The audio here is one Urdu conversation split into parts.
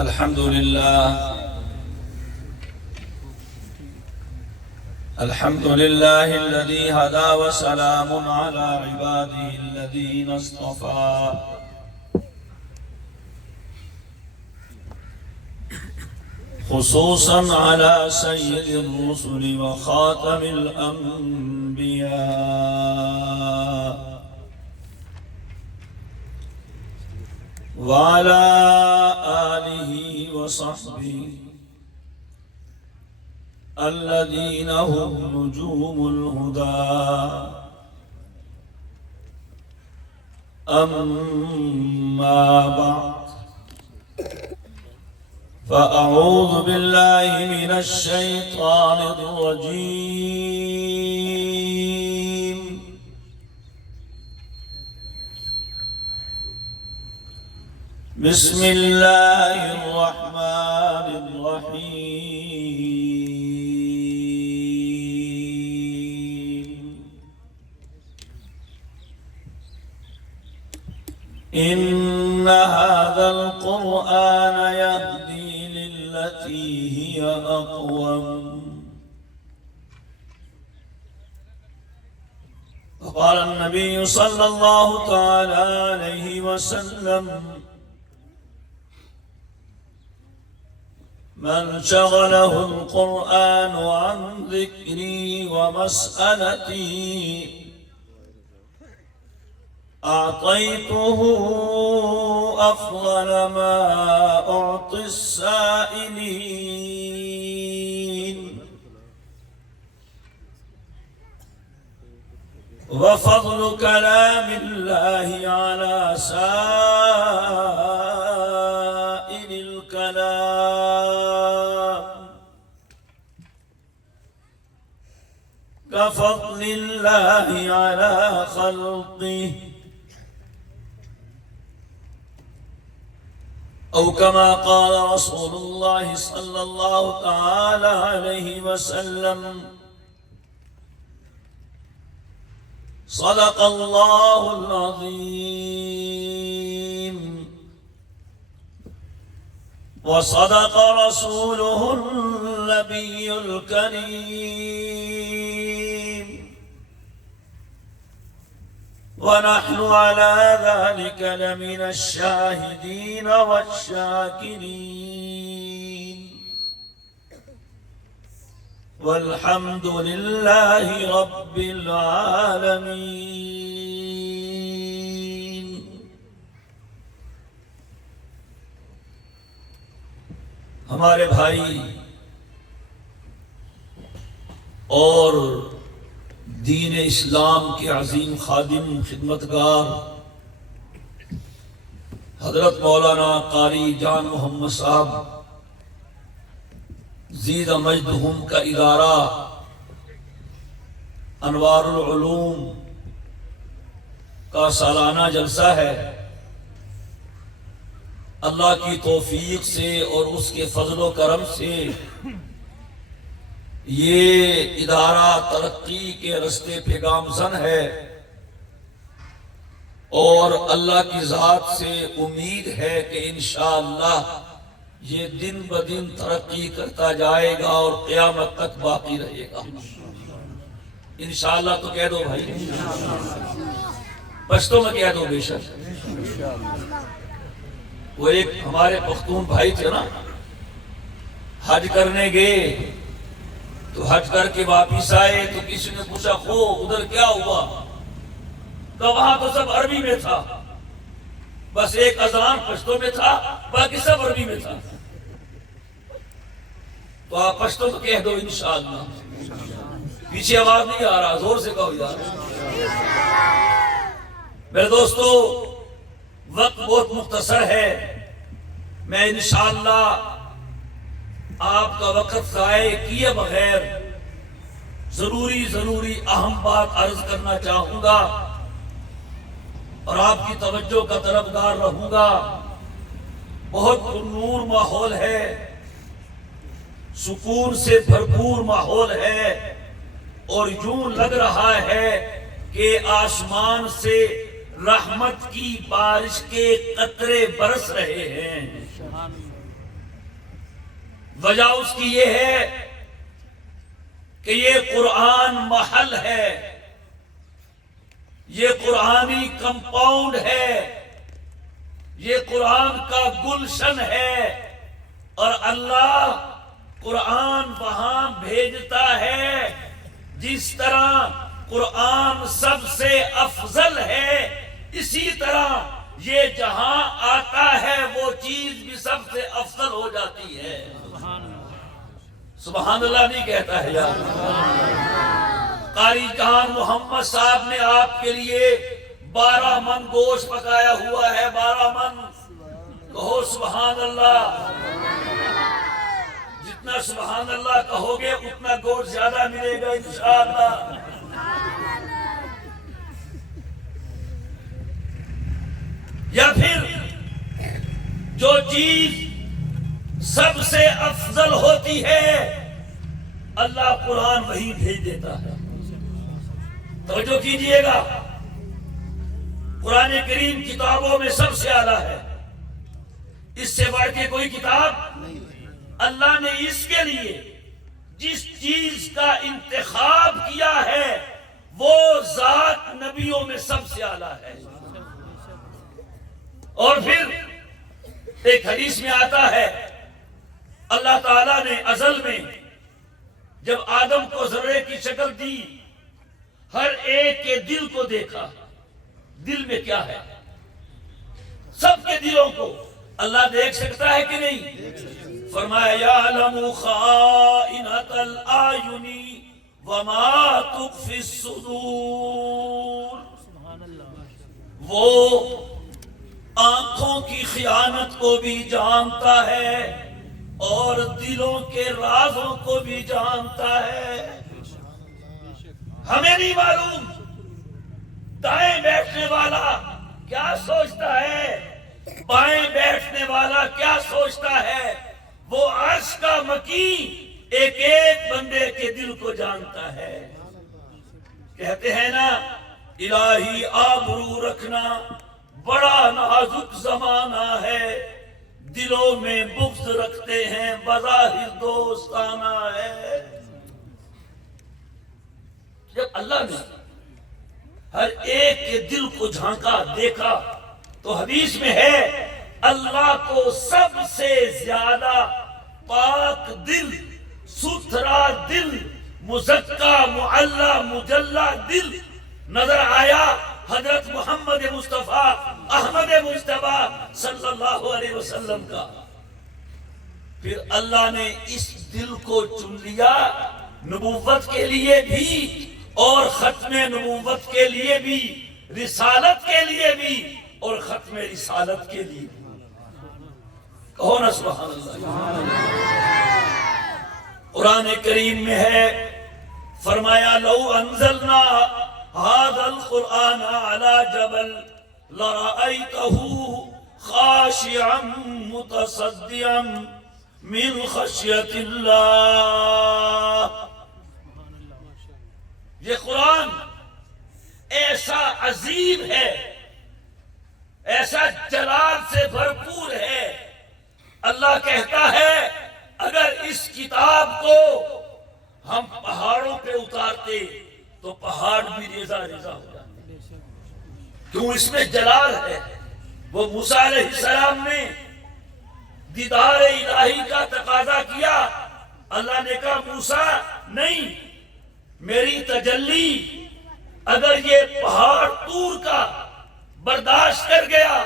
الحمد لله الذي هدى وسلام على عباده الذين اصطفى خصوصا على سيد الرسل وخاتم الأنبياء وعلى آله وصحبه الذين هم نجوم الهدى أما بعد فأعوذ بالله من الشيطان الرجيم بسم الله الرحمن الرحيم إن هذا القرآن يهدي للتي هي أقوم وقال النبي صلى الله تعالى عليه وسلم من شغله القرآن عن ذكري ومسألتي أعطيته أفضل ما أعطي السائلين وفضل كلام الله على سائر الكلام كفضل الله على خلقه أو كما قال رسول الله صلى الله تعالى عليه وسلم صدق الله العظيم وصدق رسوله النبي الكريم ونحن على ذلك لمن الشاهدين والشاكرين والحمد لله رب العالمين. ہمارے بھائی اور دین اسلام کے عظیم خادم خدمتگار حضرت مولانا قاری جان محمد صاحب زید مجدہم کا ادارہ انوار العلوم کا سالانہ جلسہ ہے. اللہ کی توفیق سے اور اس کے فضل و کرم سے یہ ادارہ ترقی کے رستے پہ گامزن ہے اور اللہ کی ذات سے امید ہے کہ انشاءاللہ یہ دن بدن ترقی کرتا جائے گا اور قیامت تک باقی رہے گا. انشاءاللہ تو کہہ دو بھائی, پشتوں میں کہہ دو بے شک. وہ ایک ہمارے پختون بھائی تھے نا, حج کرنے گئے تو حج کر کے واپس آئے تو کسی نے پوچھا خو ادھر کیا ہوا؟ تو وہاں تو سب عربی میں تھا, بس ایک اذان پشتوں میں تھا, باقی سب عربی میں تھا. تو آپ پشتوں کو کہہ دو انشاءاللہ. پیچھے آواز نہیں آ رہا, زور سے کہو یار. میرے دوستو وقت بہت مختصر ہے, میں انشاءاللہ آپ کا وقت ضائع کیے بغیر ضروری اہم بات عرض کرنا چاہوں گا اور آپ کی توجہ کا طلبگار رہوں گا. بہت پرنور ماحول ہے, سکون سے بھرپور ماحول ہے اور یوں لگ رہا ہے کہ آسمان سے رحمت کی بارش کے قطرے برس رہے ہیں. وجہ اس کی یہ ہے کہ یہ قرآن محل ہے، یہ قرآنی کمپاؤنڈ ہے، یہ قرآن کا گلشن ہے، اور اللہ قرآن وہاں بھیجتا ہے جس طرح قرآن سب سے افضل ہے، اسی طرح یہ جہاں آتا ہے وہ چیز بھی سب سے افضل ہو جاتی ہے۔ سبحان اللہ نہیں کہتا ہے یار؟ قاری جہان محمد صاحب نے آپ کے لیے 12 من گوشت پکایا ہوا ہے، 12 من، کہو سبحان اللہ۔ جتنا سبحان اللہ کہو گے اتنا گوشت زیادہ ملے گا انشاءاللہ۔ یا پھر جو چیز سب سے افضل ہوتی ہے اللہ قرآن وہی بھیج دیتا ہے۔ توجہ کیجئے گا، قرآن کریم کتابوں میں سب سے اعلیٰ ہے، اس سے بڑھ کے کوئی کتاب نہیں۔ اللہ نے اس کے لیے جس چیز کا انتخاب کیا ہے وہ ذات نبیوں میں سب سے اعلیٰ ہے۔ اور پھر ایک حدیث میں آتا ہے اللہ تعالیٰ نے ازل میں جب آدم کو ذرے کی شکل دی، ہر ایک کے دل کو دیکھا، دل میں کیا ہے، سب کے دلوں کو اللہ دیکھ سکتا ہے کہ نہیں؟ فرمایا یعلم خائنۃ الاعین وما تخفی الصدور، وہ آنکھوں کی خیانت کو بھی جانتا ہے اور دلوں کے رازوں کو بھی جانتا ہے۔ ہمیں نہیں معلوم دائیں بیٹھنے والا کیا سوچتا ہے، بائیں بیٹھنے والا کیا سوچتا ہے، وہ عرش کا مکین ایک ایک بندے کے دل کو جانتا ہے۔ کہتے ہیں نا الہی آبرو رکھنا بڑا نازک زمانہ ہے، دلوں میں بغض رکھتے ہیں بظاہر دوستانہ ہے۔ جب اللہ نے ہر ایک کے دل کو جھانکا، دیکھا، تو حدیث میں ہے اللہ کو سب سے زیادہ پاک دل، ستھرا دل، مزکا معلی مجلہ دل نظر آیا حضرت محمد مصطفیٰ احمد مجتبیٰ صلی اللہ علیہ وسلم کا۔ پھر اللہ نے اس دل کو چن لیا نبوت کے لیے بھی اور ختم نبوت کے لیے بھی، رسالت کے لیے بھی اور ختم رسالت کے لیے بھی۔ کہو نا سبحان اللہ۔ قرآن کریم میں ہے، فرمایا لو انزلنا هذا القرآن على جبل لرأيته خاشعا متصدعا من خشية الله۔ یہ قرآن ایسا عظیم ہے، ایسا جلال سے بھرپور ہے، اللہ کہتا ہے اگر اس کتاب کو ہم پہاڑوں پہ اتارتے تو پہاڑ بھی ریزہ ریزہ ہو جاتے۔ کیوں؟ اس میں جلال ہے۔ وہ موسیٰ علیہ السلام نے دیدار الہی کا تقاضا کیا، اللہ نے کہا موسیٰ نہیں، میری تجلی اگر یہ پہاڑ طور کا برداشت کر گیا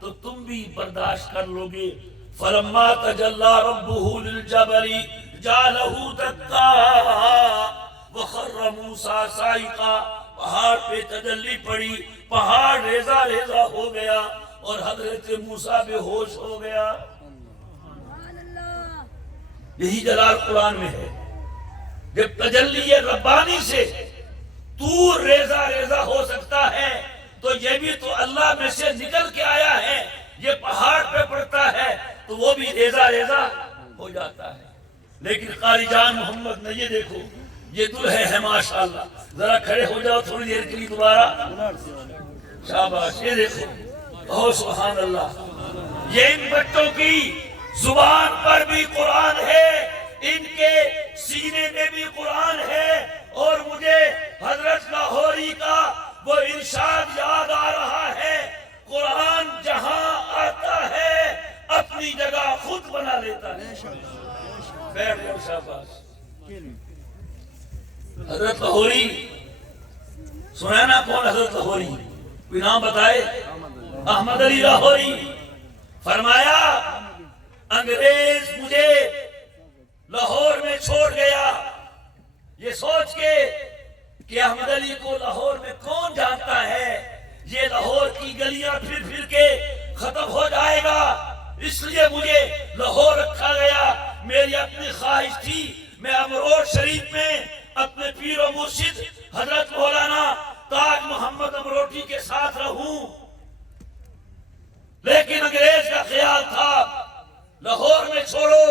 تو تم بھی برداشت کر لو گے۔ فلما تجلی ربہ للجبل جعلہ دکا وخر موسیٰ صاعقا، پہاڑ پہ تجلی پڑی، پہاڑ ریزہ ریزہ ہو گیا اور حضرت موسیٰ بے ہوش ہو گیا۔ یہی جلال قرآن میں ہے۔ جب تجلی ربانی سے طور ریزہ ریزہ ہو سکتا ہے تو یہ بھی تو اللہ میں سے نکل کے آیا ہے، یہ پہاڑ پہ پڑتا ہے تو وہ بھی ریزہ ریزہ ہو جاتا ہے۔ لیکن قاری جان محمد نے یہ دیکھو، یہ دلہے ہے ماشاءاللہ، ذرا کھڑے ہو جاؤ تھوڑی دیر کے لیے دوبارہ، شاباش، یہ دیکھو، اوہ سبحان اللہ، یہ ان بچوں کی زبان پر بھی قرآن ہے، ان کے سینے میں بھی قرآن ہے، اور مجھے حضرت لاہوری کا وہ ارشاد یاد آ رہا ہے، قرآن جہاں آتا ہے اپنی جگہ خود بنا لیتا ہے۔ بیٹھ جاؤ شاباش۔ حضرت لاہوری سنا ہے نا؟ کون حضرت لاہوری؟ کوئی نام بتائے؟ احمد علی لاہوری۔ فرمایا انگریز مجھے لاہور میں چھوڑ گیا، یہ سوچ کے کہ احمد علی کو لاہور میں کون جانتا ہے، یہ لاہور کی گلیاں پھر پھر کے ختم ہو جائے گا، اس لیے مجھے لاہور رکھا گیا۔ میری اپنی خواہش تھی میں امروڑ شریف میں اپنے پیر و مرشد حضرت مولانا تاج محمد امروٹی کے ساتھ رہوں، لیکن انگریز کا خیال تھا لاہور میں چھوڑو،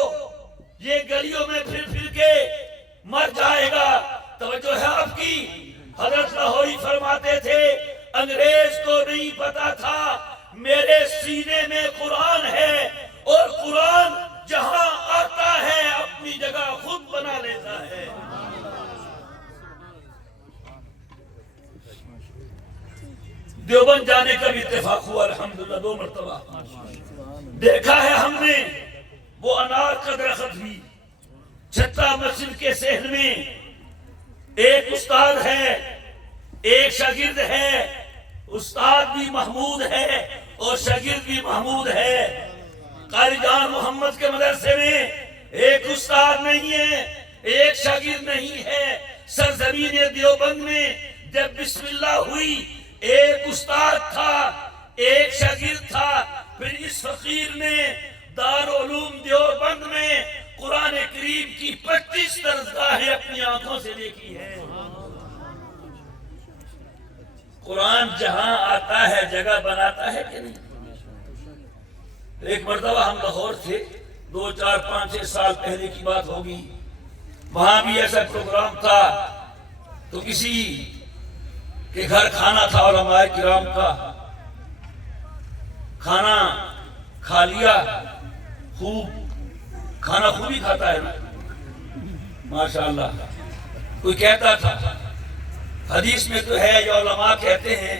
یہ گلیوں میں پھر پھر کے مر جائے گا۔ توجہ ہے آپ کی؟ حضرت لاہوری فرماتے تھے انگریز کو نہیں پتا تھا میرے سینے میں قرآن ہے، اور قرآن جہاں آتا ہے اپنی جگہ خود بنا لیتا ہے۔ دیوبند جانے کا بھی اتفاق ہوا الحمدللہ 2 مرتبہ۔ دیکھا ہے ہم نے وہ انار کا درخت بھی، چھتا مسجد کے صحن میں ایک استاد ہے، ایک شاگرد ہے، استاد بھی محمود ہے اور شاگرد بھی محمود ہے۔ قاری جان محمد کے مدرسے میں ایک استاد نہیں ہے، ایک شاگرد نہیں ہے۔ سرزمین دیوبند میں جب بسم اللہ ہوئی ایک استاد تھا، ایک شاگرد تھا۔ پھر اس فقیر نے دارالعلوم دیوبند میں قرآن کریم کی 25 درسگاہیں اپنی آنکھوں سے دیکھی ہے۔ قرآن جہاں آتا ہے جگہ بناتا ہے کہ نہیں؟ ایک مرتبہ ہم لاہور تھے، 2 4 5 6 سال پہلے کی بات ہوگی، وہاں بھی ایسا پروگرام تھا تو کسی کے گھر کھانا تھا، علماء کرام کا کھانا کھا لیا، خوب کھانا خوب ہی کھاتا ہے نا ماشاءاللہ۔ کوئی کہتا تھا حدیث میں تو ہے، یہ علماء کہتے ہیں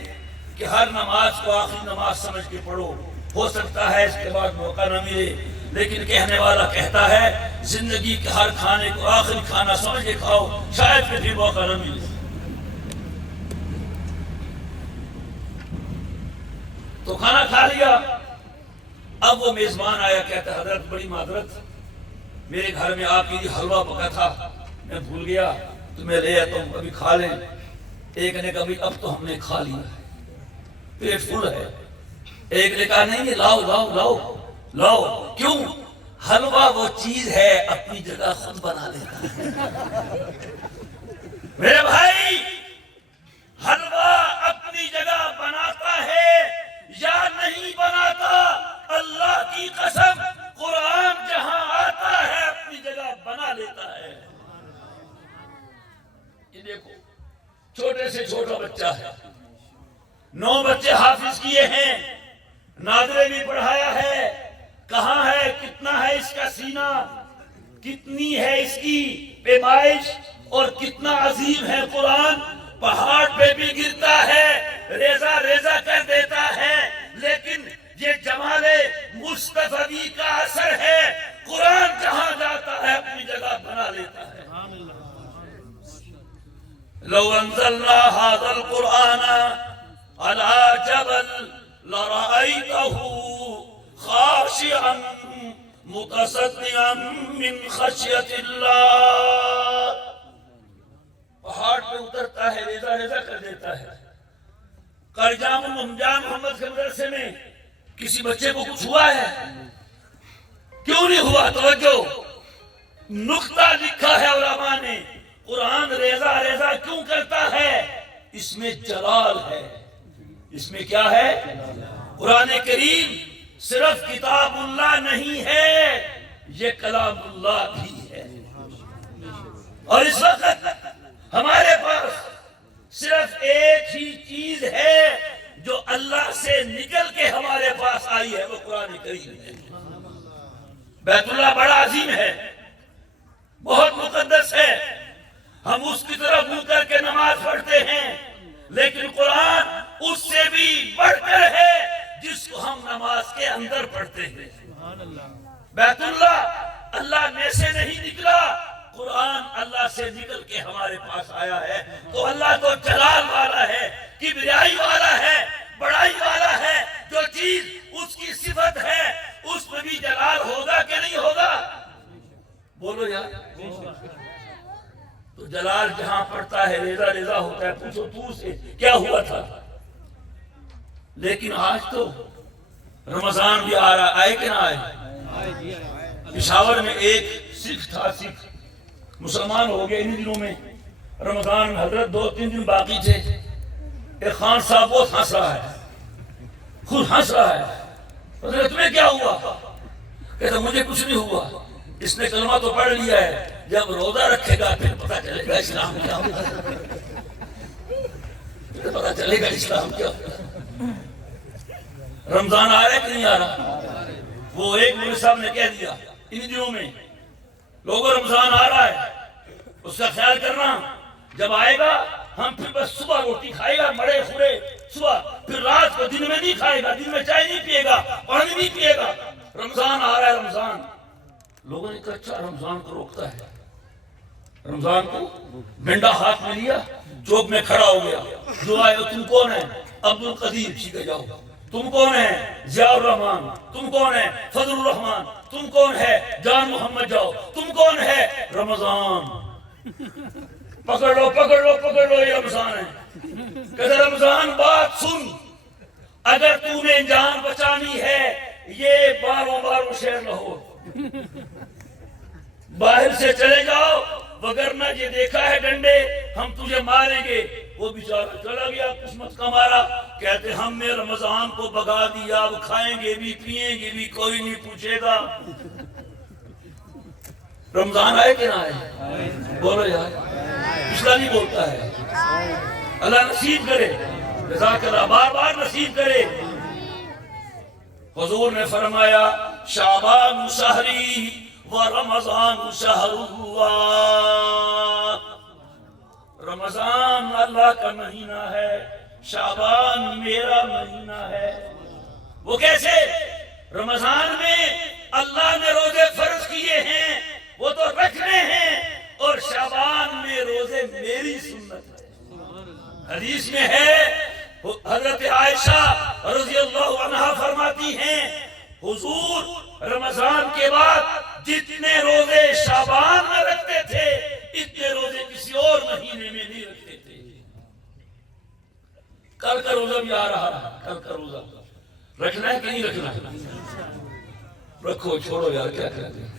کہ ہر نماز کو آخری نماز سمجھ کے پڑھو، ہو سکتا ہے اس کے بعد موقع نہ ملے، لیکن کہنے والا کہتا ہے زندگی کے ہر کھانے کو آخری کھانا سمجھ کے کھاؤ، شاید پھر بھی موقع نہ ملے۔ تو کھانا کھا لیا، اب وہ میزبان آیا، کہتا حضرت بڑی معذرت، میرے گھر میں آپ کے لیے حلوہ پکا تھا، میں بھول گیا، تمہیں لے آتا ہوں، کبھی کھا لیں۔ ایک نے کہا اب تو ہم نے کھا لیا ہے، پیٹ فل ہے۔ ایک نے کہا نہیں، لاؤ لاؤ لاؤ لاؤ۔ کیوں؟ حلوہ وہ چیز ہے اپنی جگہ خود بنا لیتا ہے۔ میرے بھائی، حلوہ اپنی جگہ بناتا ہے یا نہیں بناتا؟ اللہ کی قسم قرآن جہاں آتا ہے اپنی جگہ بنا لیتا ہے۔ یہ دیکھو چھوٹے سے چھوٹا بچہ ہے، 9 بچے حافظ کیے ہیں، نادرے بھی پڑھایا ہے، کہاں ہے، کتنا ہے اس کا سینہ، کتنی ہے اس کی پیمائش، اور کتنا عظیم ہے قرآن۔ پہاڑ پہ بھی گرتا ہے، ریزہ ریزہ کر دیتا ہے، لیکن یہ جمال مصطفی کا اثر ہے، قرآن جہاں جاتا ہے اپنی جگہ بنا لیتا ہے۔ لو انزلنا هذا القرآن على جبل لرأيته خاشعا متصدعا من خشية الله۔ پہاڑ پہ اترتا ہے، ریزہ ریزہ کر دیتا ہے۔ قاری جان محمد کے مدرسے میں کسی بچے کو کچھ ہوا ہے؟ کیوں نہیں ہوا؟ توجہ، نقطہ لکھا ہے علماء نے، قرآن ریزہ ریزہ کیوں کرتا ہے؟ اس میں جلال ہے۔ اس میں کیا ہے؟ قرآن کریم صرف کتاب اللہ نہیں ہے، یہ کلام اللہ بھی ہے۔ اور اس وقت ہمارے پاس صرف ایک ہی چیز ہے جو اللہ سے نکل کے ہمارے پاس آئی ہے، وہ قرآن کریم ہے۔ بیت اللہ بڑا عظیم ہے، بہت مقدس ہے، ہم اس کی طرف منہ کر کے نماز پڑھتے ہیں، لیکن قرآن اس سے بھی بڑھ کر ہے جس کو ہم نماز کے اندر پڑھتے ہیں۔ بیت اللہ اللہ میں سے نہیں نکلا، قرآن اللہ سے نکل کے ہمارے پاس آیا ہے۔ تو اللہ تو جلال والا ہے، کبریائی والا ہے، بڑائی والا ہے۔ جو چیز اس کی صفت ہے اس میں بھی جلال ہوگا کہ نہیں ہوگا؟ بولو یار۔ تو جلال جہاں پڑتا ہے ریزہ ریزہ ہوتا ہے۔ پوچھو تو سے کیا ہوا تھا؟ لیکن آج تو رمضان بھی آ رہا، آئے کہ نہ آئے؟ پشاور میں ایک سکھ تھا، سکھ مسلمان ہو گئے انہی دنوں میں، رمضان میں حضرت 2-3 دن باقی تھے، ایک خان صاحب بہت ہنس رہا ہے، خود ہنس رہا ہے۔ حضرت تمہیں کیا ہوا؟ کہتا مجھے کچھ نہیں ہوا، اس نے کلمہ تو پڑھ لیا ہے، جب روزہ رکھے گا پھر پتہ چلے گا اسلام کیا ہوتا ہے، پھر پتہ چلے گا اسلام کیا ہوتا ہے۔ رمضان آ رہا ہے کہ نہیں آ رہا؟ وہ ایک مولوی صاحب نے کہہ دیا ان دنوں میں لوگوں رمضان آ رہا ہے، اس کا خیال کرنا، جب آئے گا ہم پھر بس صبح روٹی کھائے گا مڑے خورے صبح، پھر رات کو دن میں نہیں کھائے گا، دن میں چائے نہیں پیے گا، پانی نہیں پیے گا، رمضان آ رہا ہے رمضان۔ لوگوں نے کہا اچھا رمضان کو روکتا ہے، رمضان کو ڈنڈا ہاتھ میں لیا، چوک میں کھڑا ہو گیا، جو آئے تم کون ہے؟ عبد القدیر، ٹھیک ہے جاؤ۔ تم کون ہے؟ ضیاء الرحمان۔ تم کون ہے؟ فضل الرحمان۔ تم کون ہے؟ جان محمد، جاؤ۔ تم کون ہے؟ رمضان۔ پکڑ لو پکڑ لو پکڑ لو، یہ رمضان ہے۔ کہتے رمضان بات سن، اگر تو نے جان بچانی ہے یہ باروں شہر لاہور، باہر سے چلے جاؤ، وگرنہ یہ دیکھا ہے ڈنڈے ہم تجھے ماریں گے۔ وہ بیچارہ چلا گیا، قسمت کا مارا۔ کہتے ہم نے رمضان کو بگا دیا، اب کھائیں گے بھی پیئیں گے بھی، کوئی نہیں پوچھے گا۔ رمضان آئے کہ نہ آئے؟ بولو یار، پچھلا نہیں بولتا ہے۔ اللہ نصیب کرے، جزاک اللہ، بار بار نصیب کرے۔ حضور نے فرمایا شعبان شہری و رمضان شہر اللہ، رمضان اللہ کا مہینہ ہے، شعبان میرا مہینہ ہے۔ وہ کیسے؟ رمضان میں اللہ نے روزے فرض کیے ہیں، وہ تو رکھنے ہیں، اور شعبان میں روزے میری سنت ہے۔ حدیث میں ہے، حضرت عائشہ رضی اللہ عنہا فرماتی ہیں حضور رمضان کے بعد جتنے روزے شعبان میں رکھتے تھے اتنے روزے کسی اور مہینے میں نہیں رکھتے تھے۔ کل کا روزہ بھی آ رہا ہے، کل کا روزہ رکھنا ہے کہ نہیں رکھنا ہے؟ رکھو، چھوڑو یار، کیا کہتے ہیں،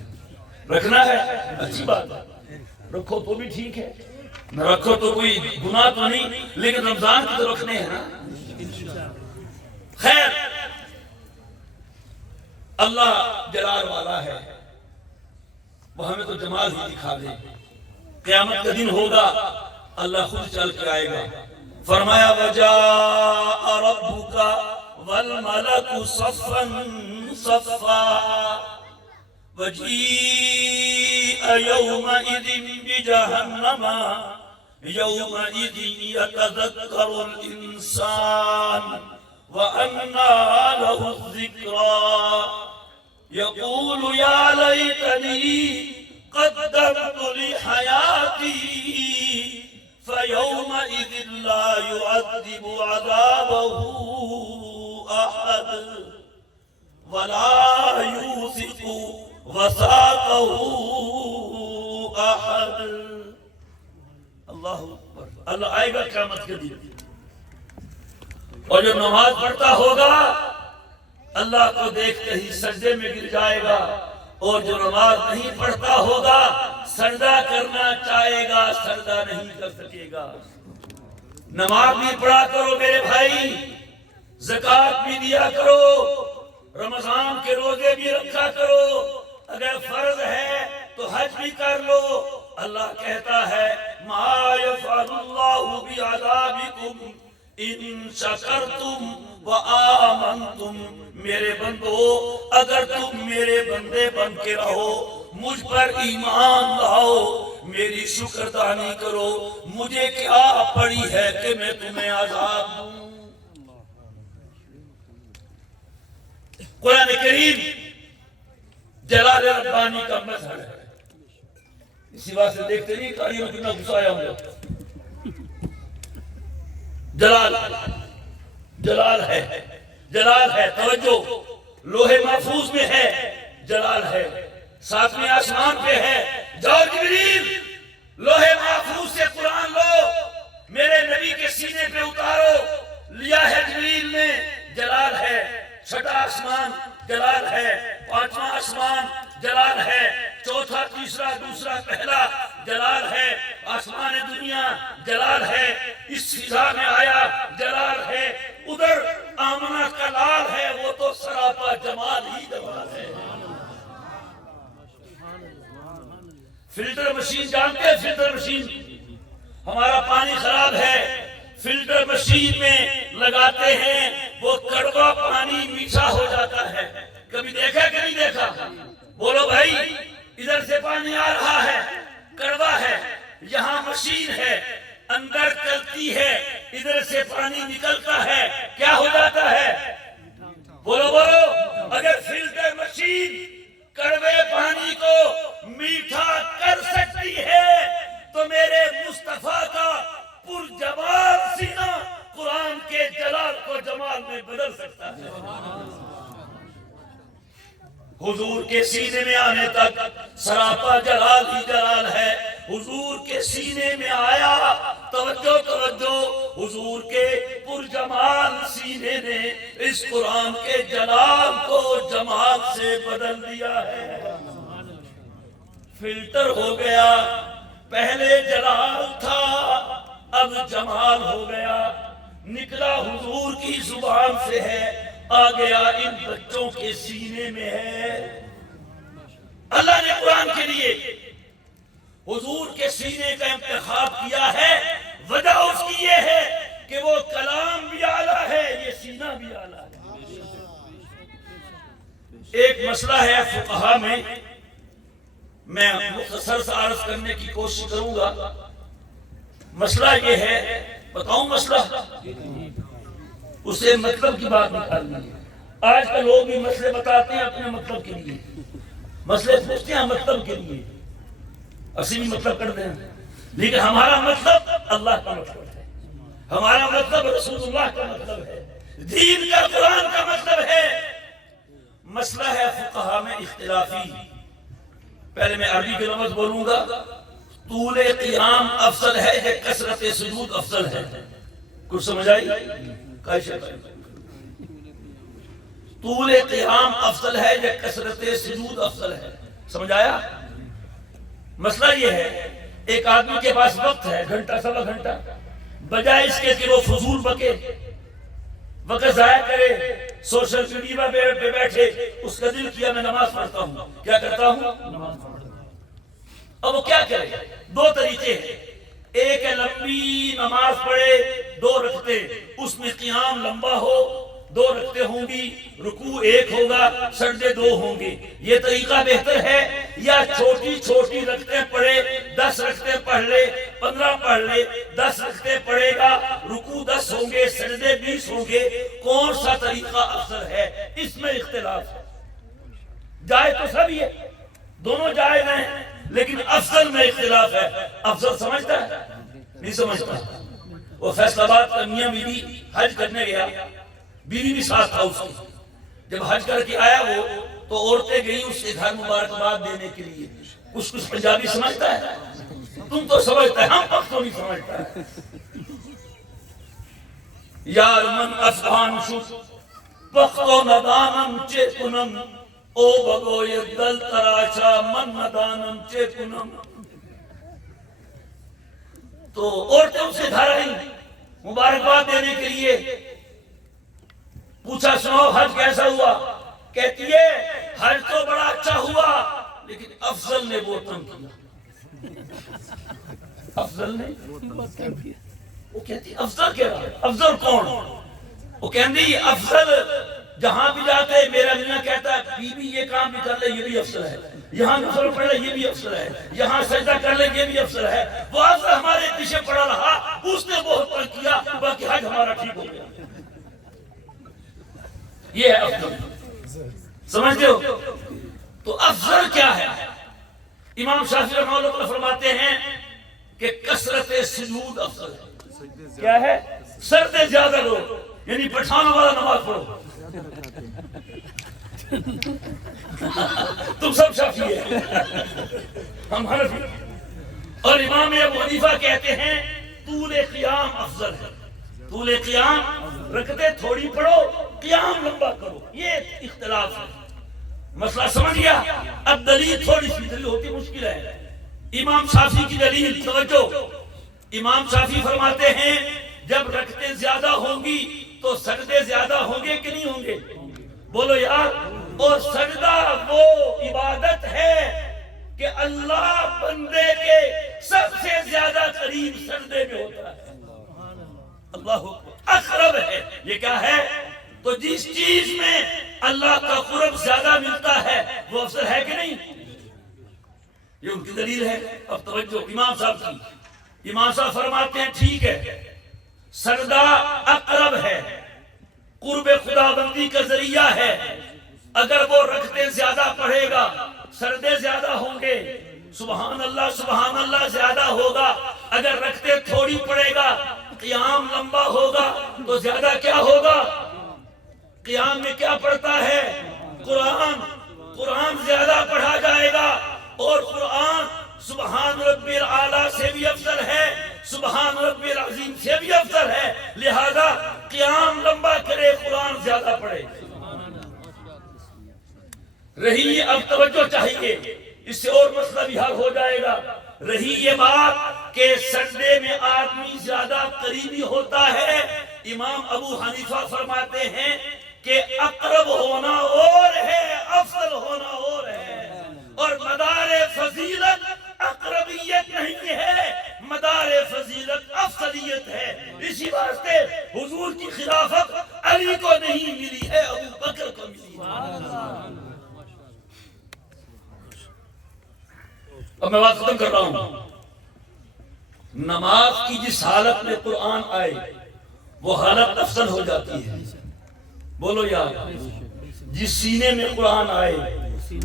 رکھنا ہے، اچھی بات ہے، رکھو تو بھی ٹھیک ہے، نہ رکھو تو کوئی گناہ تو نہیں، لیکن رمضان کی تو رکھنے ہیں نا۔ خیر، اللہ جلال والا ہے، وہ ہمیں تو جمال ہی دکھا دے۔ قیامت کا دن ہوگا، اللہ خود چل کے آئے گا۔ فرمایا وَجَاءَ رَبُّكَ وَالْمَلَكُ صَفًّا صَفًّا وَجِيءَ يَوْمَئِذٍ بِجَهَنَّمَ يَوْمَئِذٍ يَتَذَكَّرُ الْإِنسَانُ وَأَنَّى لَهُ الذِّكْرَى يَقُولُ يَا لَيْتَنِي قَدَّمْتُ لِحَيَاتِي فَيَوْمَئِذٍ لَا يُعَذِّبُ عَذَابَهُ أَحَدٌ وَلَا يُوثِقُ وَثَاقَهُ أَحَدٌ۔ اللہ اکبر، اللہ آئے گا قیامت کے دن، اور جو نماز پڑھتا ہوگا اللہ کو دیکھتے ہی سجدے میں گر جائے گا، اور جو نماز نہیں پڑھتا ہوگا سجدہ کرنا چاہے گا سجدہ نہیں کر سکے گا۔ نماز بھی پڑھا کرو میرے بھائی، زکوٰۃ بھی دیا کرو، رمضان کے روزے بھی رکھا کرو، اگر فرض ہے تو حج بھی کر لو۔ اللہ کہتا ہے ما یفعل اللہ بعذابکم ان شکرتم وآمنتم۔ تم میرے بندو، اگر تم میرے بندے بن کے رہو، مجھ پر ایمان لاؤ، میری شکردانی کرو، مجھے کیا پڑی ہے کہ میں تمہیں عذاب دوں۔ قرآن کریم جلال ربانی کا مظہر ہے، اسی بات سے دیکھتے نہیں تاریخ میں کتنا غصہ آیا ہوں گا۔ جلال ہے، توجہ، لوہے محفوظ میں ہے، جلال ہے، ساتویں آسمان پہ ہے۔ جاؤ جبریل، لوہے محفوظ سے قرآن لو، میرے نبی کے سینے پہ اتارو۔ لیا ہے جبریل نے، جلال ہے۔ چھٹا آسمان جلال ہے، پانچواں آسمان جلال ہے، چوتھا، تیسرا، دوسرا، پہلا جلال ہے، آسمان دنیا جلال ہے، اس فضا میں آیا جلال ہے، ادھر آمنہ کا لال ہے، وہ تو سراپا جمال ہی جمال ہے۔ فلٹر مشین جانتے ہیں؟ فلٹر مشین، ہمارا پانی خراب ہے، فلٹر مشین میں لگاتے ہیں، وہ کڑوا پانی میٹھا ہو جاتا ہے۔ کبھی دیکھا کہ نہیں دیکھا؟ بولو بھائی، ادھر سے پانی آ رہا ہے، کڑوا ہے، یہاں مشین ہے، اندر چلتی ہے، ادھر سے پانی نکلتا ہے، کیا ہو جاتا ہے؟ بولو بولو، اگر فلٹر مشین کڑوے پانی کو میٹھا کر سکتی ہے تو میرے مصطفیٰ کا پرجمال سینہ قرآن کے جلال کو جمال میں بدل سکتا ہے۔ حضور کے سینے میں آنے تک سراپا جلال ہی جلال ہے۔ حضور کے سینے میں آیا، توجہ توجہ، حضور کے پرجمال سینے نے اس قرآن کے جلال کو جمال سے بدل دیا ہے۔ فلٹر ہو گیا، پہلے جلال تھا، اب جمال ہو گیا، نکلا حضور کی زبان سے ہے، آ گیا ان بچوں کے سینے میں ہے۔ اللہ نے قرآن کے لیے حضور کے سینے کا انتخاب کیا ہے، وجہ اس کی یہ ہے کہ وہ کلام بھی اعلیٰ ہے، یہ سینہ بھی اعلیٰ ہے۔ ایک مسئلہ ہے فقہا میں مختصر سے عرض کرنے کی کوشش کروں گا۔ مسئلہ یہ ہے، بتاؤں مسئلہ، اسے مطلب کی بات نکالنی ہے۔ آج کل لوگ بھی مسئلے بتاتے ہیں اپنے مطلب کے لیے، مسئلے پوچھتے ہیں مطلب کے لیے، اسی بھی مطلب کرتے ہیں، لیکن ہمارا مطلب اللہ کا مطلب ہے، ہمارا مطلب رسول اللہ کا مطلب ہے، دین کا، قرآن کا مطلب ہے۔ مسئلہ ہے فقہا میں اختلافی۔ پہلے میں عربی کے لفظ بولوں گا۔ طول قیام افضل ہے یا کثرت سجود افضل ہے؟ کچھ سمجھ آئی؟ طول قیام افضل ہے یا کثرت سجود افضل ہے؟ سمجھ آیا؟ مسئلہ یہ ہے، ایک آدمی کے پاس وقت ہے، گھنٹہ سوا گھنٹہ، بجائے اس کے کہ وہ فضول بکے، وقت ضائع کرے، سوشل میڈیا پہ بیٹھے، اس کا دل کیا میں نماز پڑھتا ہوں، کیا کرتا ہوں؟ نماز پڑھتا ہوں۔ اب وہ کیا کرے؟ دو طریقے ہیں، ایک ہے لمبی نماز پڑھے، 2 رکعتیں، اس میں قیام لمبا ہو، 2 رکعتیں ہوں گی، رکوع 1 ہوگا، سجدے 2 ہوں گے، یہ طریقہ بہتر ہے؟ یا چھوٹی چھوٹی رکعتیں پڑھے، 10 رکعتیں پڑھ لے، 15 پڑھ لے، 10 رکعتیں پڑھے گا، رکوع 10 ہوں گے، سجدے 20 ہوں گے، کون سا طریقہ افضل ہے؟ اس میں اختلاف ہے۔ جائز تو سب یہ، دونوں جائز ہیں، لیکن افضل میں اختلاف ہے۔ افضل سمجھتا ہے؟ نہیں سمجھتا۔ وہ فیصل آباد کا میاں بیوی حج کرنے گیا، بیوی بھی ساتھ تھا اس کی، جب حج کر کے آیا وہ تو عورتیں گئی اس کے گھر مبارکباد دینے کے لیے۔ کچھ پنجابی سمجھتا ہے، تم تو سمجھتا ہے، ہم پختو نہیں سمجھتا ہے۔ یار من افغان شد پختو ندانم چے کنم، او بگو یہ دل تراشا من ندانم چے کنم۔ تو عورتیں اس کے گھر آئیں مبارکباد دینے کے لیے، پوچھا سنو حج کیسا ہوا؟ کہتی ہے حج تو بڑا اچھا ہوا، لیکن افضل نے وہ تنگ کیا۔ افضل نے وہ کہتی افضل کیا؟ افضل کون؟ وہ کہتی افضل جہاں بھی جاتے میرا میاں کہتا ہے بی بی یہ کام بھی کر لے یہ بھی افسر ہے، یہاں نفل پڑھ لے یہ بھی افسر ہے، یہاں سجدہ کر لے یہ بھی افسر ہے۔ وہ افسر ہمارے پیچھے پڑا رہا، اس نے بہت تنگ کیا، باقی حج ہمارا ٹھیک ہو گیا۔ یہ ہے افضل، سمجھتے ہو؟ تو افضل کیا ہے؟ امام شافعی رحمہ اللہ فرماتے ہیں کہ کثرت سجود افضل ہے۔ کیا ہے؟ سجدے زیادہ لو، یعنی پٹھان والا نماز پڑھو۔ تم سب شافعی ہیں، ہم حنفی۔ اور امام ابو حنیفہ کہتے ہیں طول قیام افضل ہے۔ طول قیام، رکعتیں تھوڑی پڑھو، قیام لمبا کرو، یہ اختلاف ہے۔ مسئلہ سمجھ گیا؟ اب دلیل تھوڑی سی دلیل ہوتی مشکل ہے۔ امام شافعی کی دلیل، توجہ، امام شافعی فرماتے ہیں جب رکعتیں زیادہ ہوں گی تو سجدے زیادہ ہوں گے کہ نہیں ہوں گے؟ بولو یار۔ اور سجدہ وہ عبادت ہے کہ اللہ بندے کے سب سے زیادہ قریب سجدے میں ہوتا ہے۔ اللہ اقرب ہے، یہ کیا ہے؟ تو جس چیز میں اللہ کا قرب زیادہ ملتا ہے وہ افضل ہے کہ نہیں؟ یہ ان کی دلیل ہے۔ اب توجہ امام صاحب کی، امام صاحب فرماتے ہیں ٹھیک ہے سجدہ اقرب ہے، قرب خدا بندی کا ذریعہ ہے، اگر وہ رکعتیں زیادہ پڑھے گا سجدے زیادہ ہوں گے، سبحان اللہ زیادہ ہوگا۔ اگر رکعتیں تھوڑی پڑھے گا قیام لمبا ہوگا تو زیادہ کیا ہوگا؟ قیام میں کیا پڑھتا ہے؟ قرآن زیادہ پڑھا جائے گا، اور قرآن سبحان ربی الاعلیٰ سے بھی افضل ہے، سبحان ربی العظیم سے بھی افضل ہے، لہذا قیام لمبا کرے قرآن زیادہ پڑھے۔ رہی اب توجہ چاہیے، اس سے اور مسئلہ بھی حل ہو جائے گا۔ رہی یہ بات کہ سجدے میں آدمی زیادہ قریبی ہوتا ہے، امام ابو حنیفہ فرماتے ہیں کہ اقرب ہونا اور ہے، افضل ہونا اور ہے، اور مدار فضیلت اقربیت نہیں ہے، مدار فضیلت افضلیت ہے۔ اسی واسطے حضور کی خلافت علی کو نہیں ملی ہے، ابو بکر کو ملی ہے۔ اب میں بات ختم کر رہا ہوں۔ نماز کی جس حالت میں قرآن آئے وہ حالت افضل ہو جاتی ہے۔ بولو یار، جس سینے میں قرآن آئے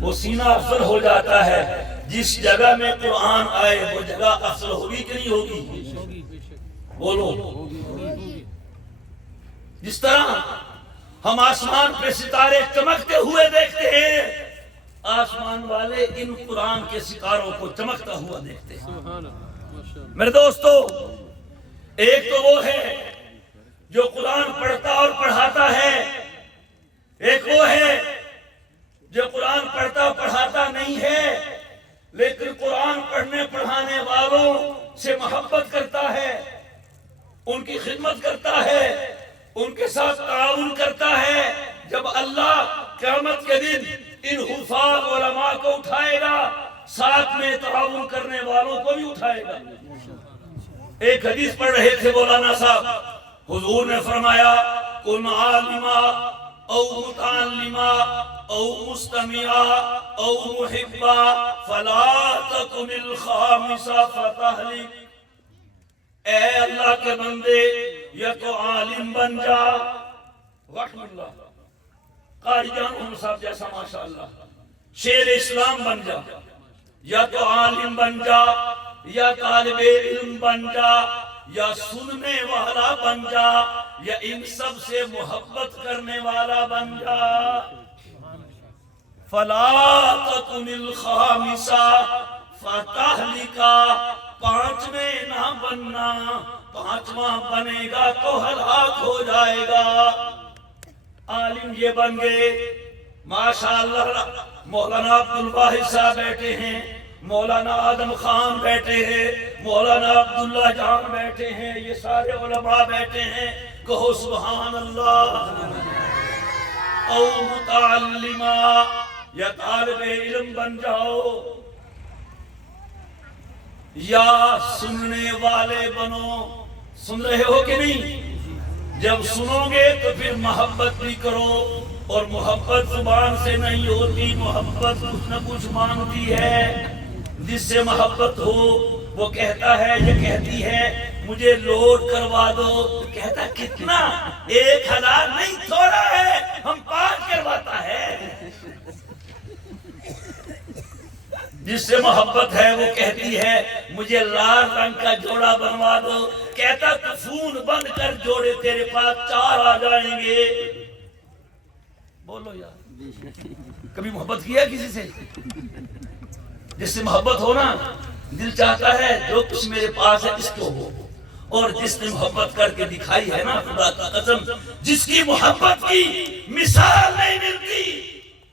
وہ سینہ افضل ہو جاتا ہے، جس جگہ میں قرآن آئے وہ جگہ افضل ہوگی کہ نہیں ہوگی؟ بولو۔ جس طرح ہم آسمان پہ ستارے چمکتے ہوئے دیکھتے ہیں، آسمان والے ان قرآن کے ستاروں کو چمکتا ہوا دیکھتے ہیں۔ میرے دوستو، ایک تو وہ ہے جو قرآن پڑھتا اور پڑھاتا ہے، ایک وہ ہے جو قرآن پڑھتا اور پڑھاتا نہیں ہے لیکن قرآن پڑھنے پڑھانے والوں سے محبت کرتا ہے، ان کی خدمت کرتا ہے، ان کے ساتھ تعاون کرتا ہے۔ جب اللہ قیامت کے دن ان حفاظ علماء کو اٹھائے گا، ساتھ میں تعاون کرنے والوں کو بھی اٹھائے گا۔ ایک حدیث پڑھ رہے تھے مولانا صاحب، حضور نے فرمایا کن عالما او متعلما او مستمعا او محبا فلا تکن الخامسا فتہلک۔ اے اللہ کے بندے، یا تو عالم بن جا، رحم اللہ قاری جان محمد صاحب جیسا ماشاءاللہ شیر اسلام بن جا، یا تو عالم بن جا، یا طالب علم بن جا، یا سننے والا بن جا، یا ان سب سے محبت کرنے والا بن جا۔ فلا تکن الخامسا فتہلکا، پانچویں نہ بننا، پانچواں بنے گا تو ہلاک ہو جائے گا۔ عالم یہ بن گئے، ماشاءاللہ مولانا عبدالواحد صاحب بیٹھے ہیں، مولانا آدم خان بیٹھے ہیں، مولانا عبداللہ جان بیٹھے ہیں، یہ سارے علماء بیٹھے ہیں، کہو سبحان اللہ۔ او متعلما، یا طالب علم بن جاؤ، یا سننے والے بنو۔ سن رہے ہو کہ نہیں؟ جب سنو گے تو پھر محبت بھی کرو، اور محبت زبان سے نہیں ہوتی، محبت کچھ نہ کچھ مانگتی ہے۔ جس سے محبت ہو وہ کہتا ہے یا کہتی ہے مجھے لوڈ کروا دو، تو کہتا کتنا؟ 1000 نہیں، تھوڑا ہے، ہم 5 کرواتا ہے۔ جس سے محبت ہے وہ کہتی ہے مجھے لال رنگ کا جوڑا بنوا دو، کہتا تو فون بند کر، جوڑے تیرے پاس 4 آ جائیں گے۔ بولو یار، کبھی محبت کیا کسی سے؟ جس سے محبت ہو نا، دل چاہتا ہے جو کچھ میرے پاس ہے اس کو ہو۔ اور جس نے محبت کر کے دکھائی ہے نا، خدا کا قسم، جس کی محبت کی مثال نہیں ملتی،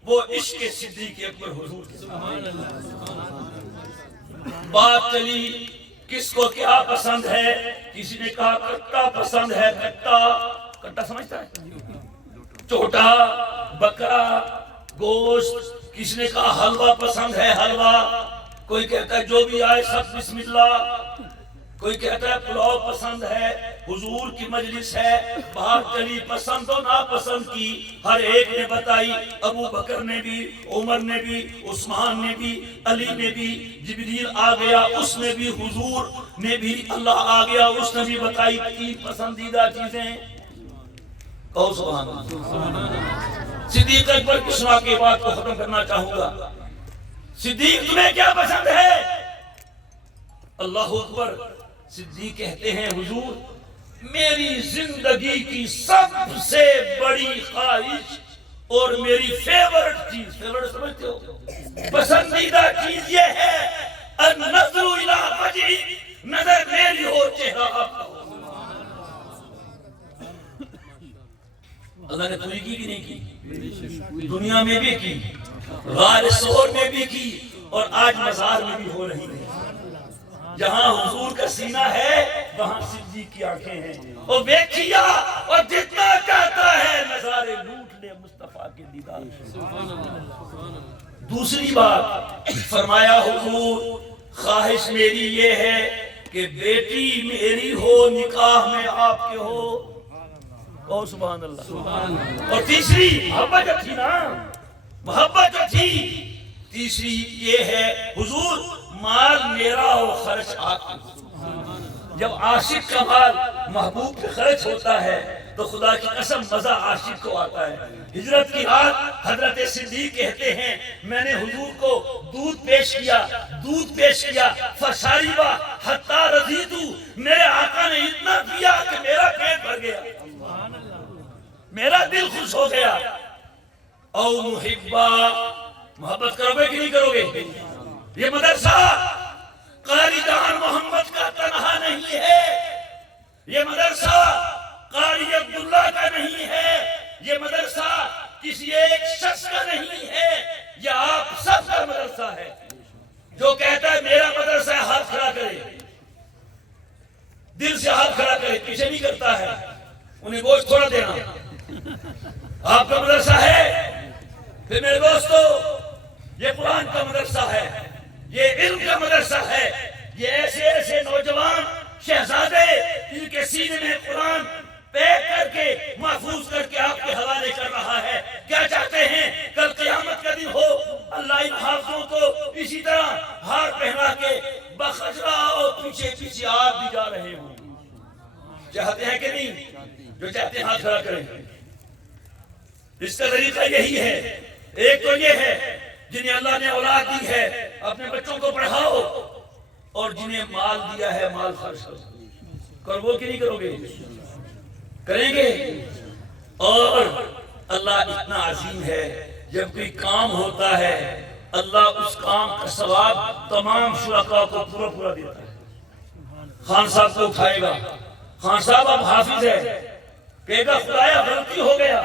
وہ عشق صدیق اکبر حضور کی۔ بات چلی کس کو کیا پسند ہے، کسی نے کہا کٹا پسند ہے، کٹا، کٹا سمجھتا ہے؟ چوٹا، بکرا، گوشت۔ کسی نے کہا حلوہ پسند ہے، حلوہ۔ کوئی کہتا ہے جو بھی آئے سب بسم اللہ۔ کوئی کہتا ہے پلاؤ پسند ہے، حضور کی مجلس ہے، باہر چلی، پسند و ناپسند کی ہر ایک نے بتائی۔ ابو بکر نے بھی، عمر نے بھی، عثمان نے بھی، علی نے بھی، جبریل آ گیا اس نے بھی، حضور نے بھی، اللہ آ گیا اس نے بھی بتائی 3 پسندیدہ چیزیں۔ کہو سبحان اللہ۔ صدیق اکبر کی سنا کے بات کو ختم کرنا چاہوں گا۔ صدیق تمہیں کیا پسند ہے؟ اللہ اکبر۔ صدیق کہتے ہیں حضور میری زندگی کی سب سے بڑی خواہش اور میری فیورٹ چیز، فیورٹ سمجھتے ہو، پسندیدہ چیز یہ ہے النظر الی وجہی، نظر میری ہو چہرہ آپ کا ہو۔ اللہ نے پوری کی کہ نہیں کی؟ دنیا میں بھی کی، غار ثور میں بھی کی، اور آج مزار میں بھی ہو رہی ہے۔ جہاں حضور کا سینہ ہے وہاں صدیق کی آنکھیں ہیں، اور دیکھیا اور جتنا چاہتا ہے نظارے لوٹ لے مصطفیٰ کے دیدار۔ دوسری بات فرمایا حضور خواہش میری یہ ہے کہ بیٹی میری ہو، نکاح میں آپ کے ہو۔ او سبحان اللہ۔ اور تیسری محبت جو تھی نا، محبت جو تھی، تیسری یہ ہے حضور مال میرا ہو، خرچ آپ کی۔ جب عاشق کا مال محبوب پہ خرچ ہوتا ہے تو خدا کی قسم مزہ عاشق کو آتا ہے۔ ہجرت کی رات حضرت صدیق کہتے ہیں میں نے حضور کو دودھ پیش کیا، فشاربا حتی رضیتو، میرے آقا نے اتنا دیا کہ میرا پیٹ بھر گیا، میرا دل خوش ہو گیا۔ او محبا، محبت کرو گے کہ نہیں کرو گے؟ یہ مدرسہ قاری جہان محمد کا تنہا نہیں ہے، یہ مدرسہ قاری عبداللہ کا نہیں ہے، یہ مدرسہ کسی ایک شخص کا نہیں ہے، یہ آپ سب کا مدرسہ ہے۔ جو کہتا ہے میرا مدرسہ ہے ہاتھ کھڑا کرے، دل سے ہاتھ کھڑا کرے، پیچھے نہیں کرتا ہے، انہیں گوشت تھوڑا دینا۔ آپ کا مدرسہ ہے، پھر میرے دوستو یہ قرآن کا مدرسہ ہے، یہ علم کا مدرسہ ہے، یہ ایسے ایسے نوجوان شہزادے جن کے سینے میں قرآن پیک کر کے محفوظ کر کے آپ کے حوالے کر رہا ہے۔ کیا چاہتے ہیں کل قیامت کا دن ہو اللہ ان حافظوں کو اسی طرح ہار پہنا کے بخجرا اور پیچھے پیچھے آپ بھی جا رہے ہوں؟ چاہتے ہیں کہ نہیں؟ جو چاہتے ہیں ہاتھ کھڑا کریں۔ اس کا طریقہ یہی ہے، ایک تو یہ ہے جنہیں اللہ نے اولاد دی ہے اپنے بچوں کو پڑھاؤ، اور جنہیں مال دیا ہے مال خرچ کرو کہ نہیں کرو گے؟ کریں گے۔ اور اللہ اتنا عظیم ہے، جب کوئی کام ہوتا ہے اللہ اس کام کا ثواب تمام شرکاء کو پورا پورا دیتا ہے۔ خان صاحب کو اٹھائے گا، خان صاحب اب حافظ ہے، کہے گا خدایا غلطی ہو گیا،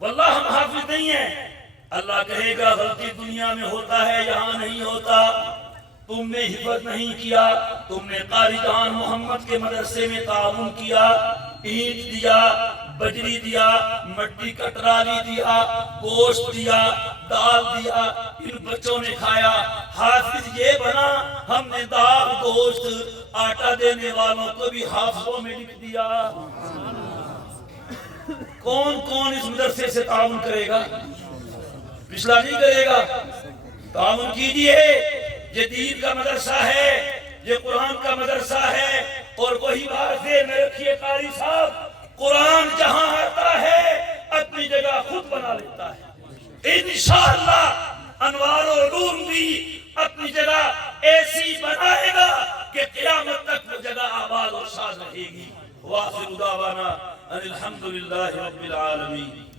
واللہ ہم حافظ نہیں ہیں۔ اللہ کہے گا غلطی دنیا میں ہوتا ہے، یہاں نہیں ہوتا، تم نے حفظ نہیں کیا، تم نے قاری جہان محمد کے مدرسے میں تعاون کیا، اینٹ دیا، بجری دیا، مٹی کا ٹرالی دیا، گوشت دیا، دال دیا، ان بچوں نے کھایا، حافظ یہ بنا، ہم نے دال گوشت آٹا دینے والوں کو بھی حافظوں میں لکھ دیا۔ کون کون اس مدرسے سے تعاون کرے گا؟ پچھلا نہیں کرے گا، تعاون کیجئے۔ یہ دین کا مدرسہ ہے، یہ قرآن کا مدرسہ ہے، اور وہی بات ذہن میں رکھیے قاری صاحب، قرآن جہاں آتا ہے اپنی جگہ خود بنا لیتا ہے۔ انشاءاللہ انوار علوم بھی اپنی جگہ ایسی بنائے گا کہ قیامت تک وہ جگہ آباد اور شاد رہے گی۔ وآخر دعوانا ان الحمدللہ رب العالمین۔